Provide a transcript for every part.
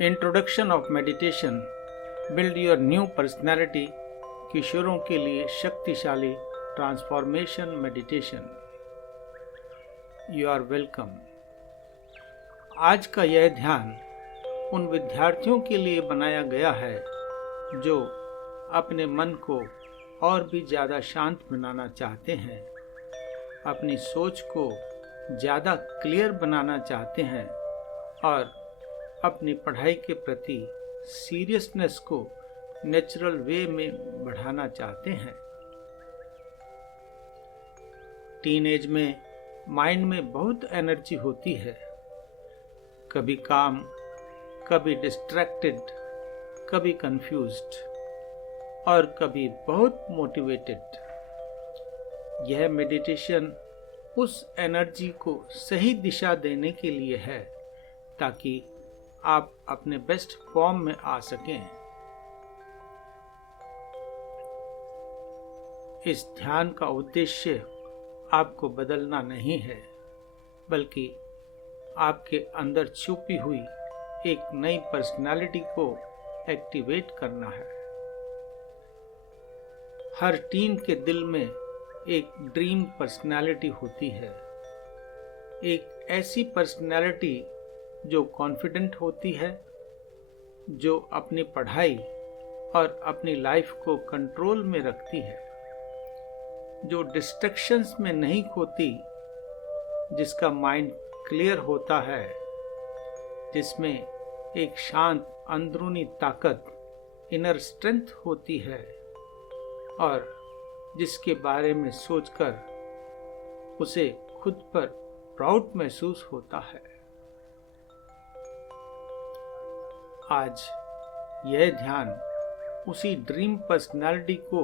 Introduction of meditation build your new personality. किशोरों के लिए शक्तिशाली transformation meditation. You are welcome. आज का यह ध्यान उन विद्यार्थियों के लिए बनाया गया है जो अपने मन को और भी ज़्यादा शांत बनाना चाहते हैं, अपनी सोच को ज़्यादा क्लियर बनाना चाहते हैं और अपनी पढ़ाई के प्रति सीरियसनेस को नेचुरल वे में बढ़ाना चाहते हैं। टीनेज में माइंड में बहुत एनर्जी होती है, कभी काम, कभी डिस्ट्रैक्टेड, कभी कंफ्यूज्ड और कभी बहुत मोटिवेटेड। यह मेडिटेशन उस एनर्जी को सही दिशा देने के लिए है ताकि आप अपने बेस्ट फॉर्म में आ सकें। इस ध्यान का उद्देश्य आपको बदलना नहीं है, बल्कि आपके अंदर छुपी हुई एक नई पर्सनालिटी को एक्टिवेट करना है। हर टीन के दिल में एक ड्रीम पर्सनालिटी होती है, एक ऐसी पर्सनालिटी जो कॉन्फिडेंट होती है, जो अपनी पढ़ाई और अपनी लाइफ को कंट्रोल में रखती है, जो डिस्ट्रैक्शंस में नहीं खोती, जिसका माइंड क्लियर होता है, जिसमें एक शांत अंदरूनी ताकत, इनर स्ट्रेंथ होती है और जिसके बारे में सोचकर उसे खुद पर प्राउड महसूस होता है। आज यह ध्यान उसी ड्रीम पर्सनालिटी को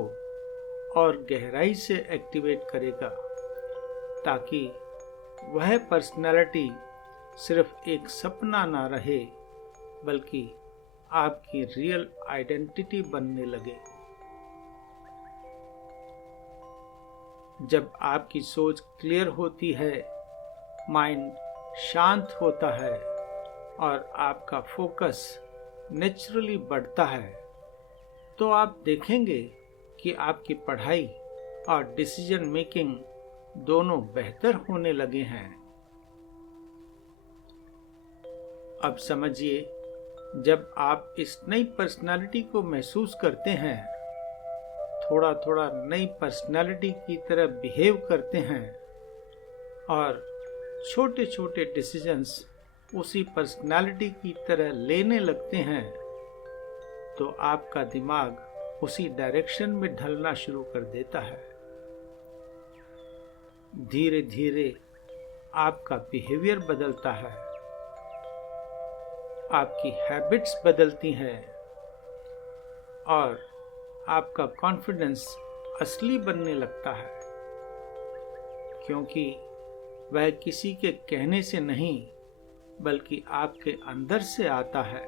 और गहराई से एक्टिवेट करेगा ताकि वह पर्सनालिटी सिर्फ एक सपना ना रहे, बल्कि आपकी रियल आइडेंटिटी बनने लगे। जब आपकी सोच क्लियर होती है, माइंड शांत होता है और आपका फोकस नेचुरली बढ़ता है, तो आप देखेंगे कि आपकी पढ़ाई और डिसीजन मेकिंग दोनों बेहतर होने लगे हैं। अब समझिए, जब आप इस नई पर्सनालिटी को महसूस करते हैं, थोड़ा थोड़ा नई पर्सनालिटी की तरह बिहेव करते हैं और छोटे छोटे डिसीजंस उसी पर्सनालिटी की तरह लेने लगते हैं, तो आपका दिमाग उसी डायरेक्शन में ढलना शुरू कर देता है। धीरे धीरे आपका बिहेवियर बदलता है, आपकी हैबिट्स बदलती हैं और आपका कॉन्फिडेंस असली बनने लगता है, क्योंकि वह किसी के कहने से नहीं, बल्कि आपके अंदर से आता है।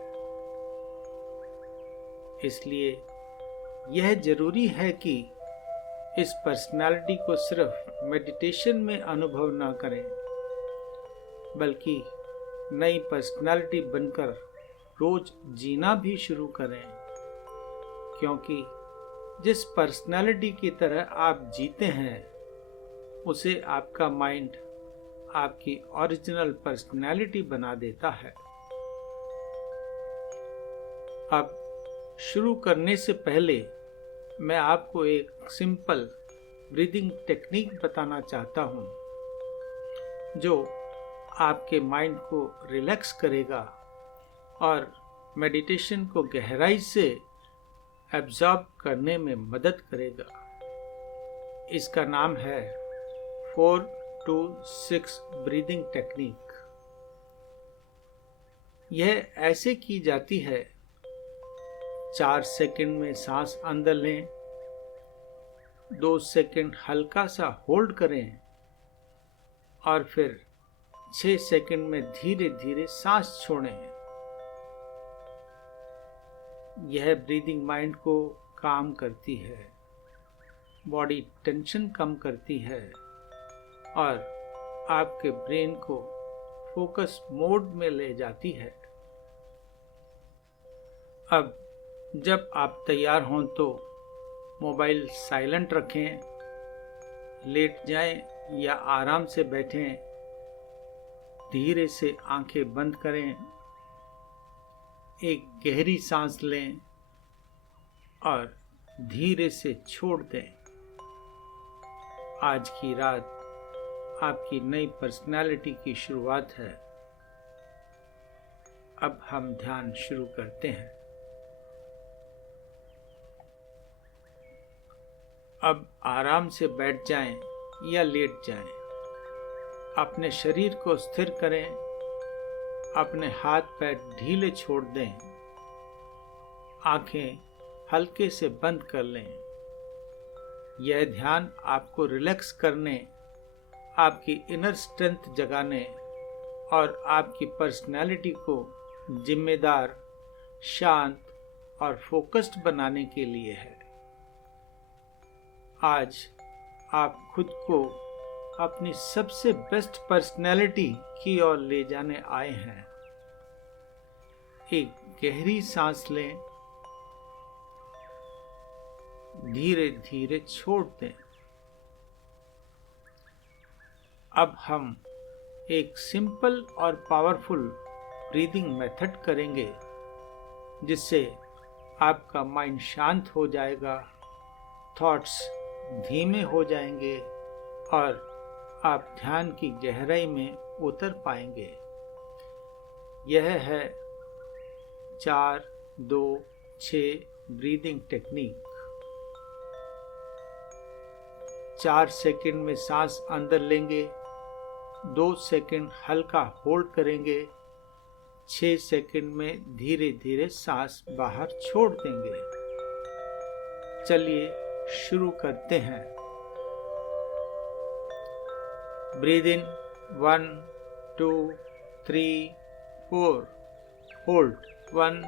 इसलिए यह जरूरी है कि इस पर्सनालिटी को सिर्फ मेडिटेशन में अनुभव ना करें, बल्कि नई पर्सनालिटी बनकर रोज जीना भी शुरू करें, क्योंकि जिस पर्सनालिटी की तरह आप जीते हैं, उसे आपका माइंड आपकी ओरिजिनल पर्सनैलिटी बना देता है। अब शुरू करने से पहले मैं आपको एक सिंपल ब्रीदिंग टेक्निक बताना चाहता हूं, जो आपके माइंड को रिलैक्स करेगा और मेडिटेशन को गहराई से एब्जॉर्ब करने में मदद करेगा। इसका नाम है 4-2-6 ब्रीदिंग टेक्निक। यह ऐसे की जाती है, 4 सेकंड में सांस अंदर लें, 2 सेकंड हल्का सा होल्ड करें और फिर 6 सेकंड में धीरे धीरे सांस छोड़ें। यह ब्रीदिंग माइंड को काम करती है, बॉडी टेंशन कम करती है और आपके ब्रेन को फोकस मोड में ले जाती है। अब जब आप तैयार हों तो मोबाइल साइलेंट रखें, लेट जाएं या आराम से बैठें, धीरे से आंखें बंद करें, एक गहरी सांस लें और धीरे से छोड़ दें। आज की रात आपकी नई पर्सनालिटी की शुरुआत है। अब हम ध्यान शुरू करते हैं। अब आराम से बैठ जाएं या लेट जाएं। अपने शरीर को स्थिर करें, अपने हाथ पैर ढीले छोड़ दें, आंखें हल्के से बंद कर लें। यह ध्यान आपको रिलैक्स करने, आपकी इनर स्ट्रेंथ जगाने और आपकी पर्सनैलिटी को जिम्मेदार, शांत और फोकस्ड बनाने के लिए है। आज आप खुद को अपनी सबसे बेस्ट पर्सनैलिटी की ओर ले जाने आए हैं। एक गहरी सांस लें, धीरे धीरे छोड़ दें। अब हम एक सिंपल और पावरफुल ब्रीदिंग मेथड करेंगे, जिससे आपका माइंड शांत हो जाएगा, थॉट्स धीमे हो जाएंगे और आप ध्यान की गहराई में उतर पाएंगे। यह है 4-2-6 ब्रीदिंग टेक्निक। 4 सेकंड में सांस अंदर लेंगे, 2 सेकंड हल्का होल्ड करेंगे, 6 सेकंड में धीरे धीरे सांस बाहर छोड़ देंगे। चलिए शुरू करते हैं। Breathe in 1 2 3 4, hold 1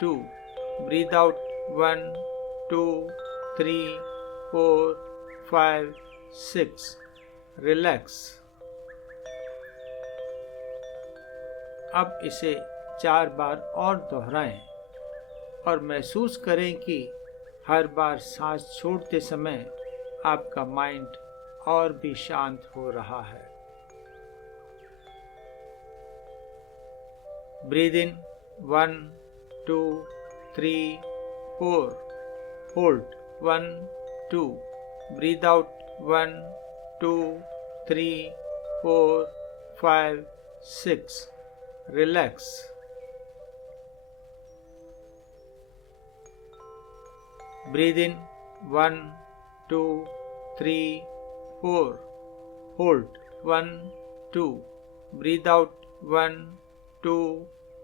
2, breathe out 1 2 3 4 5 6, relax. अब इसे 4 बार और दोहराएं और महसूस करें कि हर बार सांस छोड़ते समय आपका माइंड और भी शांत हो रहा है। Breathe in 1 2 3 4, hold 1 2, breathe out 1 2 3 4 5 6, relax. Breathe in 1 2 3 4, hold 1 2, breathe out 1 2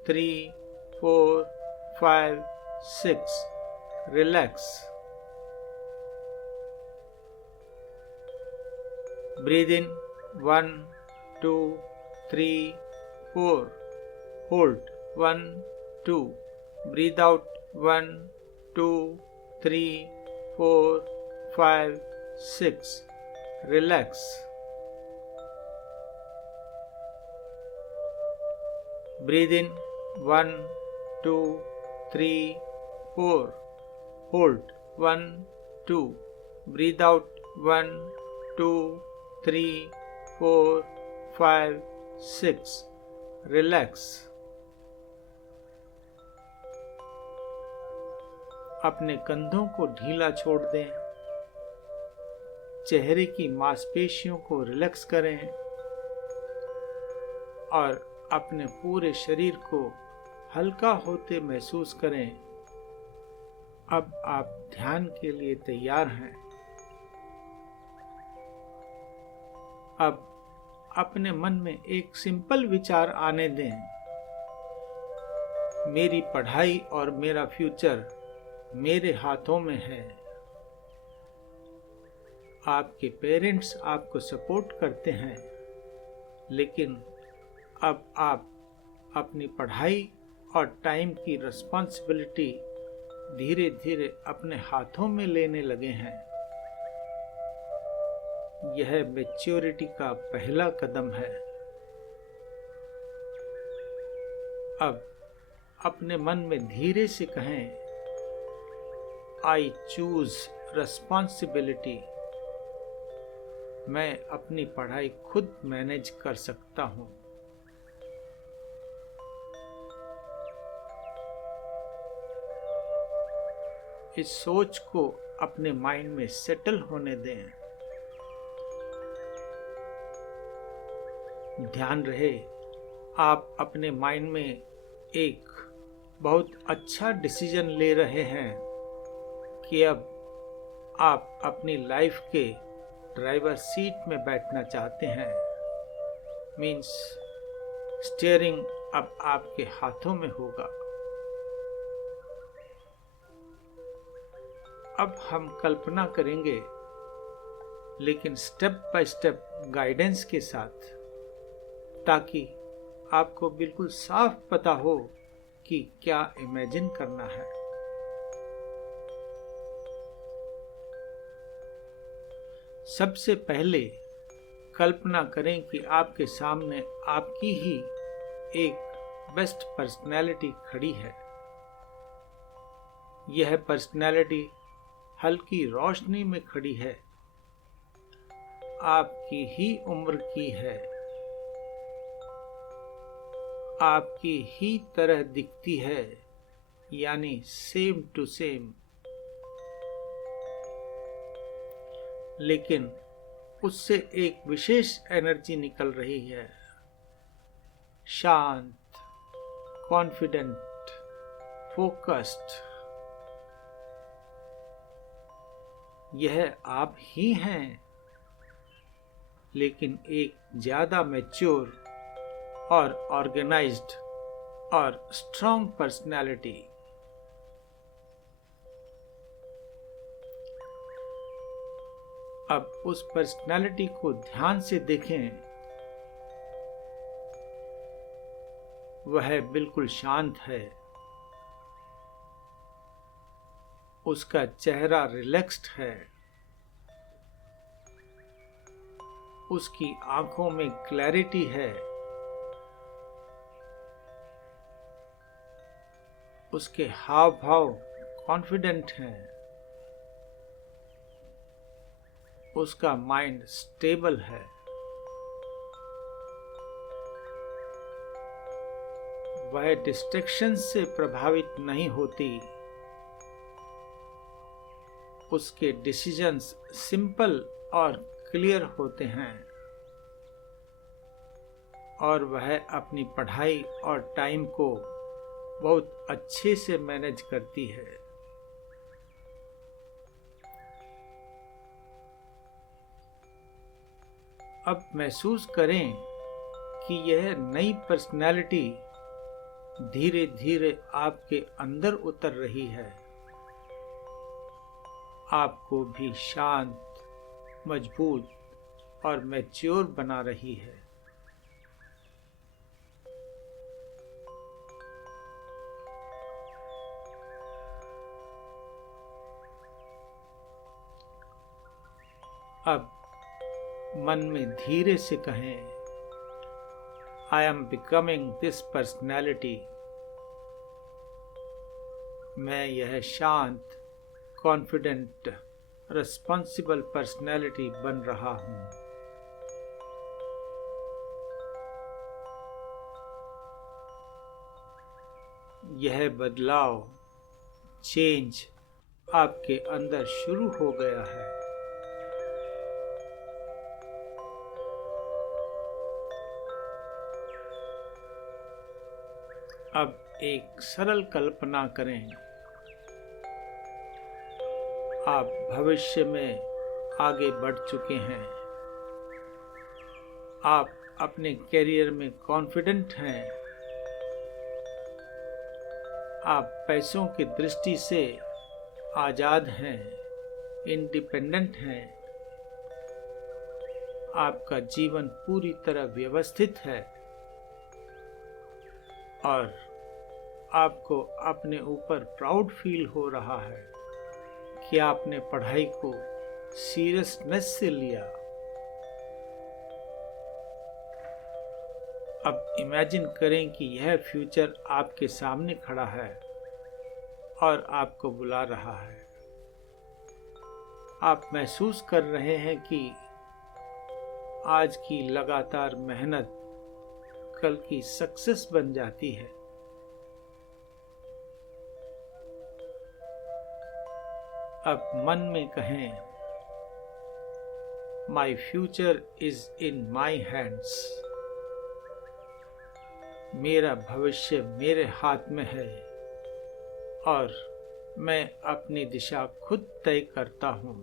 3 4 5 6, relax. Breathe in 1 2 3 4, hold 1 2, breathe out 1 2 3 4 5 6, relax. Breathe in 1 2 3 4, hold 1 2, breathe out 1 2 3 4 5 6, relax. अपने कंधों को ढीला छोड़ दें, चेहरे की मांसपेशियों को रिलैक्स करें और अपने पूरे शरीर को हल्का होते महसूस करें। अब आप ध्यान के लिए तैयार हैं। अब अपने मन में एक सिंपल विचार आने दें। मेरी पढ़ाई और मेरा फ्यूचर मेरे हाथों में है। आपके पेरेंट्स आपको सपोर्ट करते हैं, लेकिन अब आप अपनी पढ़ाई और टाइम की रिस्पॉन्सिबिलिटी धीरे धीरे अपने हाथों में लेने लगे हैं। यह मैच्योरिटी का पहला कदम है। अब अपने मन में धीरे से कहें, आई चूज रिस्पॉन्सिबिलिटी। मैं अपनी पढ़ाई खुद मैनेज कर सकता हूं। इस सोच को अपने माइंड में सेटल होने दें। ध्यान रहे, आप अपने माइंड में एक बहुत अच्छा डिसीजन ले रहे हैं कि अब आप अपनी लाइफ के ड्राइवर सीट में बैठना चाहते हैं। मीन्स स्टीयरिंग अब आपके हाथों में होगा। अब हम कल्पना करेंगे, लेकिन स्टेप बाय स्टेप गाइडेंस के साथ, ताकि आपको बिल्कुल साफ पता हो कि क्या इमेजिन करना है। सबसे पहले कल्पना करें कि आपके सामने आपकी ही एक बेस्ट पर्सनैलिटी खड़ी है। यह पर्सनैलिटी हल्की रोशनी में खड़ी है, आपकी ही उम्र की है, आपकी ही तरह दिखती है, यानी सेम टू सेम। लेकिन उससे एक विशेष एनर्जी निकल रही है, शांत, कॉन्फिडेंट, फोकस्ड। यह आप ही हैं, लेकिन एक ज्यादा मैच्योर और ऑर्गेनाइज्ड और स्ट्रॉन्ग पर्सनालिटी। अब उस पर्सनालिटी को ध्यान से देखें। वह बिल्कुल शांत है, उसका चेहरा रिलैक्स्ड है, उसकी आंखों में क्लैरिटी है, उसके हाव भाव कॉन्फिडेंट हैं, उसका माइंड स्टेबल है। वह डिस्ट्रैक्शन से प्रभावित नहीं होती। उसके डिसीजंस सिंपल और क्लियर होते हैं, और वह अपनी पढ़ाई और टाइम को बहुत अच्छे से मैनेज करती है। अब महसूस करें कि यह नई पर्सनैलिटी धीरे धीरे आपके अंदर उतर रही है, आपको भी शांत, मजबूत और मैच्योर बना रही है। अब मन में धीरे से कहें, I am becoming this personality। मैं यह शांत, कॉन्फिडेंट, रिस्पॉन्सिबल पर्सनैलिटी बन रहा हूं। यह बदलाव, चेंज आपके अंदर शुरू हो गया है। अब एक सरल कल्पना करें, आप भविष्य में आगे बढ़ चुके हैं। आप अपने करियर में कॉन्फिडेंट हैं। आप पैसों की दृष्टि से आजाद हैं, इंडिपेंडेंट हैं। आपका जीवन पूरी तरह व्यवस्थित है, और आपको अपने ऊपर प्राउड फील हो रहा है कि आपने पढ़ाई को सीरियसनेस से लिया। अब इमेजिन करें कि यह फ्यूचर आपके सामने खड़ा है और आपको बुला रहा है। आप महसूस कर रहे हैं कि आज की लगातार मेहनत कल की सक्सेस बन जाती है। अब मन में कहें, my future is in my hands. मेरा भविष्य मेरे हाथ में है और मैं अपनी दिशा खुद तय करता हूँ।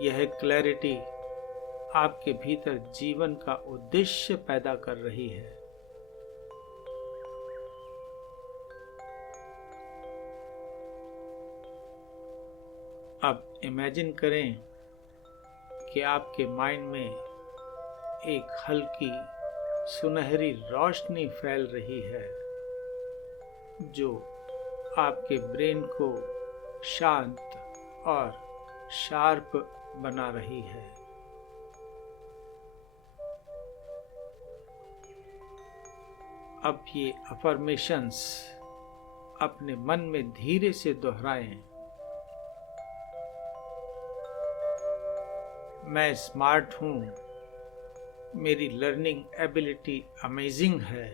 यह क्लैरिटी आपके भीतर जीवन का उद्देश्य पैदा कर रही है। अब इमेजिन करें कि आपके माइंड में एक हल्की सुनहरी रोशनी फैल रही है जो आपके ब्रेन को शांत और शार्प बना रही है। अब ये अफर्मेशंस अपने मन में धीरे से दोहराएं। मैं स्मार्ट हूँ, मेरी लर्निंग एबिलिटी अमेजिंग है।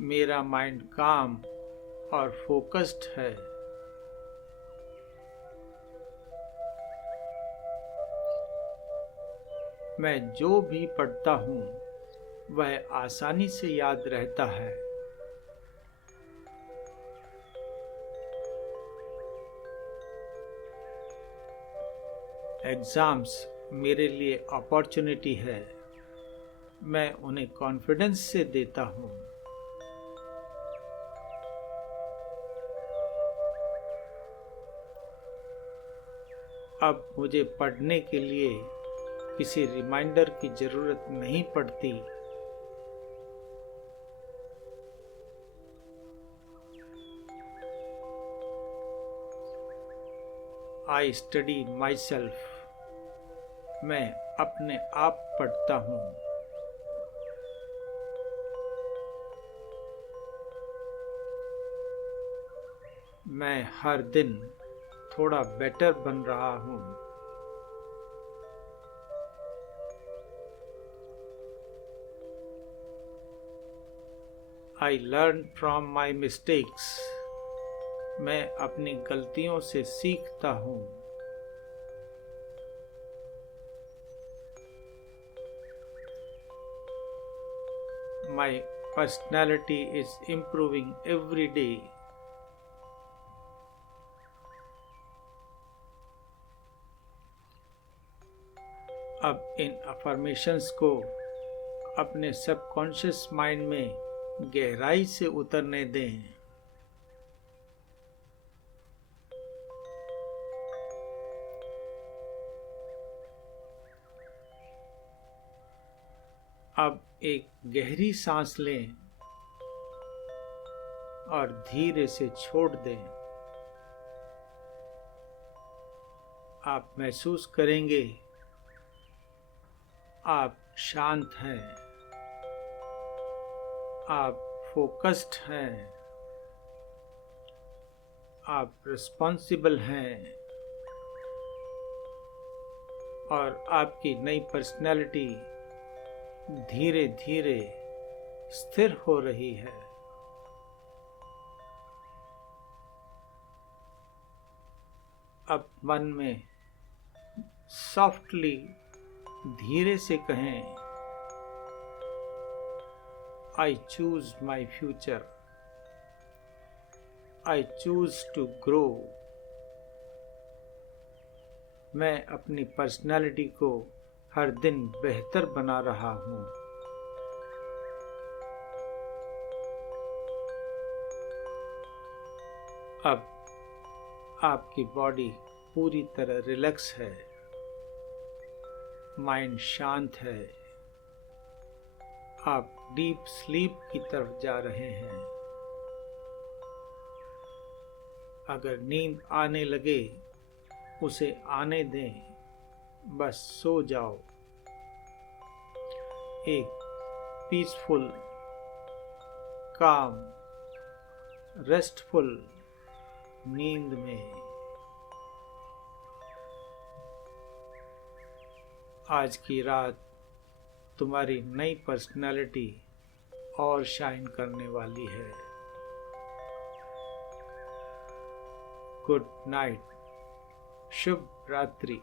मेरा माइंड काम और फोकस्ड है। मैं जो भी पढ़ता हूँ वह आसानी से याद रहता है। एग्जाम्स मेरे लिए अपॉर्चुनिटी है, मैं उन्हें कॉन्फिडेंस से देता हूँ। अब मुझे पढ़ने के लिए किसी रिमाइंडर की जरूरत नहीं पड़ती। I study my self. मैं अपने आप पढ़ता हूँ। मैं हर दिन थोड़ा बेटर बन रहा हूँ। I learn from my mistakes. मैं अपनी गलतियों से सीखता हूँ। My personality is improving every day. अब इन अफर्मेशंस को अपने सबकॉन्शियस माइंड में गहराई से उतरने दें। अब एक गहरी सांस लें और धीरे से छोड़ दें। आप महसूस करेंगे आप शांत हैं, आप फोकस्ड हैं, आप रिस्पॉन्सिबल हैं और आपकी नई पर्सनैलिटी धीरे धीरे स्थिर हो रही है। अब मन में सॉफ्टली धीरे से कहें, I choose my future, I choose to grow. मैं अपनी पर्सनैलिटी को हर दिन बेहतर बना रहा हूँ। अब आपकी बॉडी पूरी तरह रिलैक्स है, माइंड शांत है, आप डीप स्लीप की तरफ जा रहे हैं। अगर नींद आने लगे उसे आने दें, बस सो जाओ एक पीसफुल, काम, रेस्टफुल नींद में। आज की रात तुम्हारी नई पर्सनालिटी और शाइन करने वाली है। गुड नाइट, शुभ रात्रि।